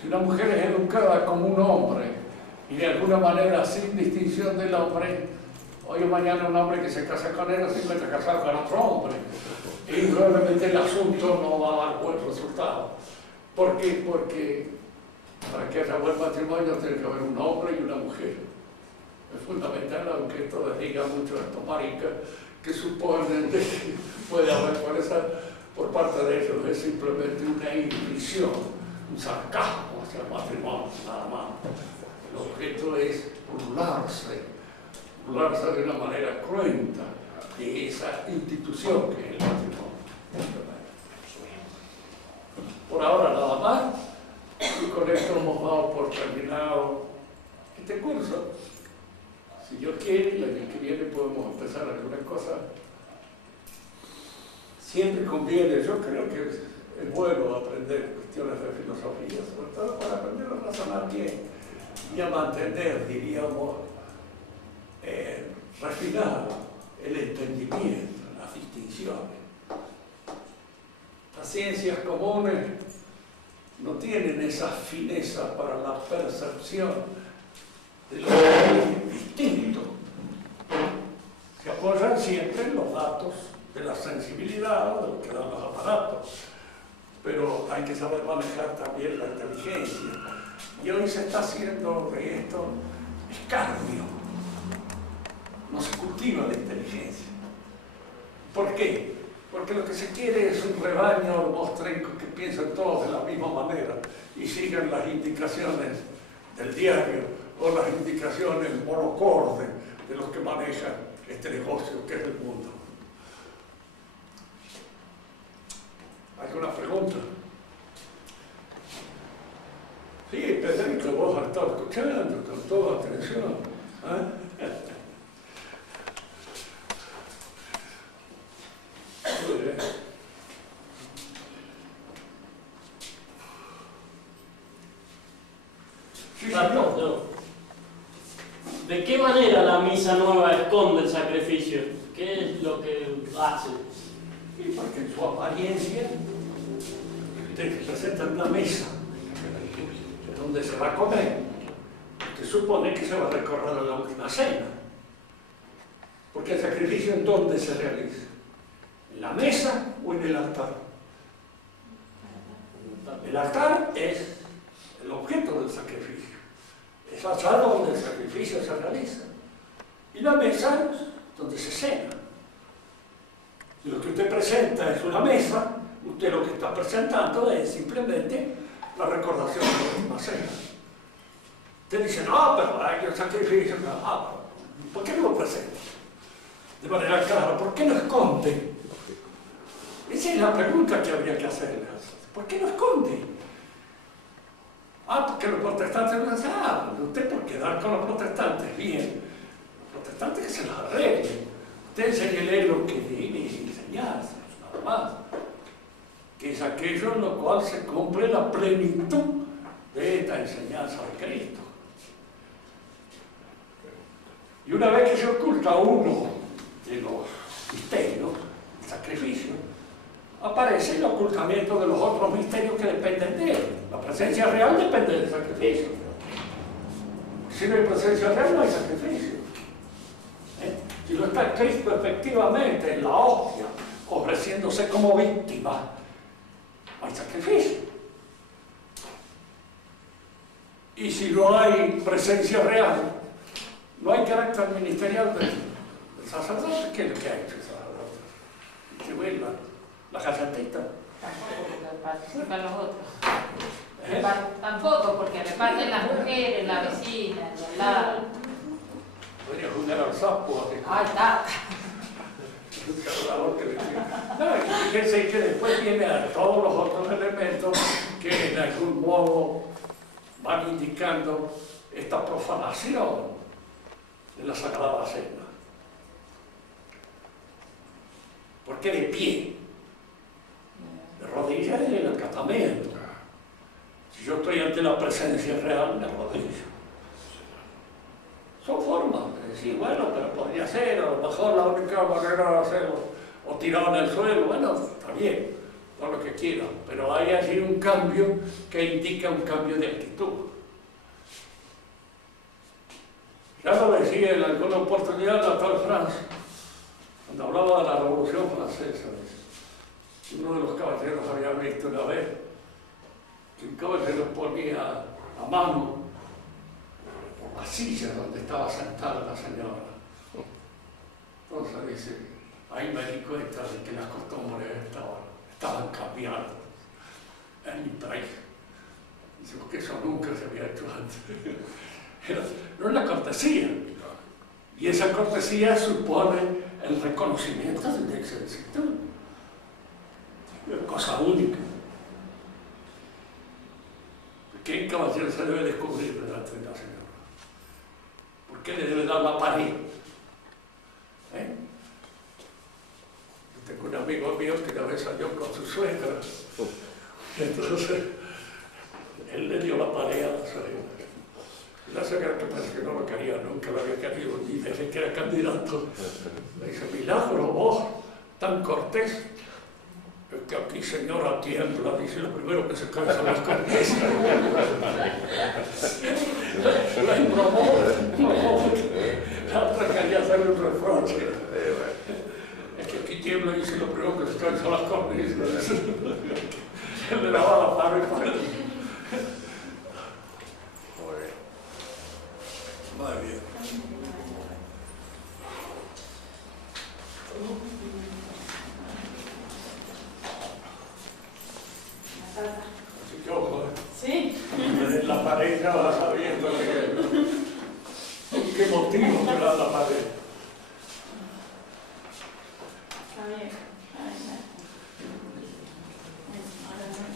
Si una mujer es educada como un hombre y de alguna manera sin distinción del hombre, hoy o mañana un hombre que se casa con él se encuentra casado con otro hombre y probablemente el asunto no va a dar buen resultado. ¿Por qué? Porque para que haya buen matrimonio tiene que haber un hombre y una mujer. Es fundamental, aunque esto desdiga mucho a estos maricas que suponen que puede haber por parte de ellos, es simplemente una inhibición, un sarcasmo hacia el matrimonio, nada más. El objeto es burlarse de una manera cruenta de esa institución que es el matrimonio. Por ahora nada más, y con esto hemos dado por terminado este curso. Si Dios quiere, el año que viene podemos empezar alguna cosa. Siempre conviene, yo creo que es bueno aprender cuestiones de filosofía, sobre todo para aprender a razonar bien y a mantener, diríamos, refinado el entendimiento, las distinciones. Las ciencias comunes no tienen esa fineza para la percepción de lo que es distinto. Se apoyan siempre en los datos de la sensibilidad, de lo que dan los aparatos, pero hay que saber manejar también la inteligencia. Y hoy se está haciendo de esto escarnio. No se cultiva la inteligencia. ¿Por qué? Porque lo que se quiere es un rebaño mostrenco que piensen todos de la misma manera y sigan las indicaciones del diario o las indicaciones monocorde de los que manejan este negocio que es el mundo. ¿Alguna pregunta? Sí, Pedrito, vos has estado escuchando con toda atención. Muy bien. Sí, no. ¿De qué manera la misa nueva esconde el sacrificio? ¿Qué es lo que hace? Y porque en su apariencia te presentan una mesa donde se va a comer. Se supone que se va a recorrer a la última cena. Porque el sacrificio, ¿en dónde se realiza? En la mesa o en el altar? El altar es el objeto del sacrificio. Es la sala donde el sacrificio se realiza. Y la mesa es donde se cena. Si lo que usted presenta es una mesa, usted lo que está presentando es simplemente la recordación de la última cena. Usted dice, no, pero hay el sacrificio. ¿Por qué no lo presenta? De manera clara, ¿por qué no esconde? Esa es la pregunta que habría que hacerle. ¿Por qué no esconde? Porque los protestantes no hacen nada. Usted por quedar con los protestantes, bien. Los protestantes que se las arreglen. Usted enséñele lo que debe enseñarse, nada más. Que es aquello en lo cual se cumple la plenitud de esta enseñanza de Cristo. Y una vez que se oculta uno de los misterios, el sacrificio, aparece el ocultamiento de los otros misterios que dependen de él. La presencia real depende del sacrificio. Si no hay presencia real, no hay sacrificio. Si no está Cristo efectivamente en la hostia, ofreciéndose como víctima, hay sacrificio. Y si no hay presencia real, no hay carácter ministerial del sacerdote. ¿Qué es lo que ha hecho el sacerdote? Se vuelva la galletita. Tampoco, porque participan los otros. Tampoco, porque reparten las mujeres, la vecina, el de al lado. Podría jugar al sapo. ¡Ay, está! No, y fíjense que después vienen todos los otros elementos que de algún modo van indicando esta profanación de la Sagrada Cena. ¿Por qué de pie? De rodillas en el acatamiento. Si yo estoy ante la presencia real, me rodillo. Son formas de decir, bueno, pero podría ser, a lo mejor la única manera de hacerlo, o tirado en el suelo, bueno, está bien, todo lo que quieran, pero hay allí un cambio que indica un cambio de actitud. Ya lo decía en alguna oportunidad la tal Franz, cuando hablaba de la Revolución Francesa, uno de los caballeros había visto una vez que un caballero ponía a mano por la silla donde estaba sentada la señora. Entonces dice, ahí me di cuenta de que las costumbres estaban cambiando en mi país. Dice, porque eso nunca se había hecho antes. No es la cortesía. Y esa cortesía supone el reconocimiento de esa exactitud. Es cosa única. ¿Qué caballero se debe descubrir delante de la señora? ¿Por qué le debe dar la pared? Yo tengo un amigo mío que una vez salió con su suegra. Entonces, él le dio la pared a la suegra. La suegra, que parece que no lo quería, nunca lo había querido, ni desde que era candidato. Le dice, milagro, vos, tan cortés. Es que aquí, señora, tiembla, dice lo primero que se cansa las cortesas. La embromó. La otra quería hacerle un reproche. Es que aquí tiembla, dice lo primero que se cansa las cortesas. Él le daba la mano y para. Muy bien. Así que ojo, ¿Sí? desde la pared ya va sabiendo qué motivo te da la pared. Está bien.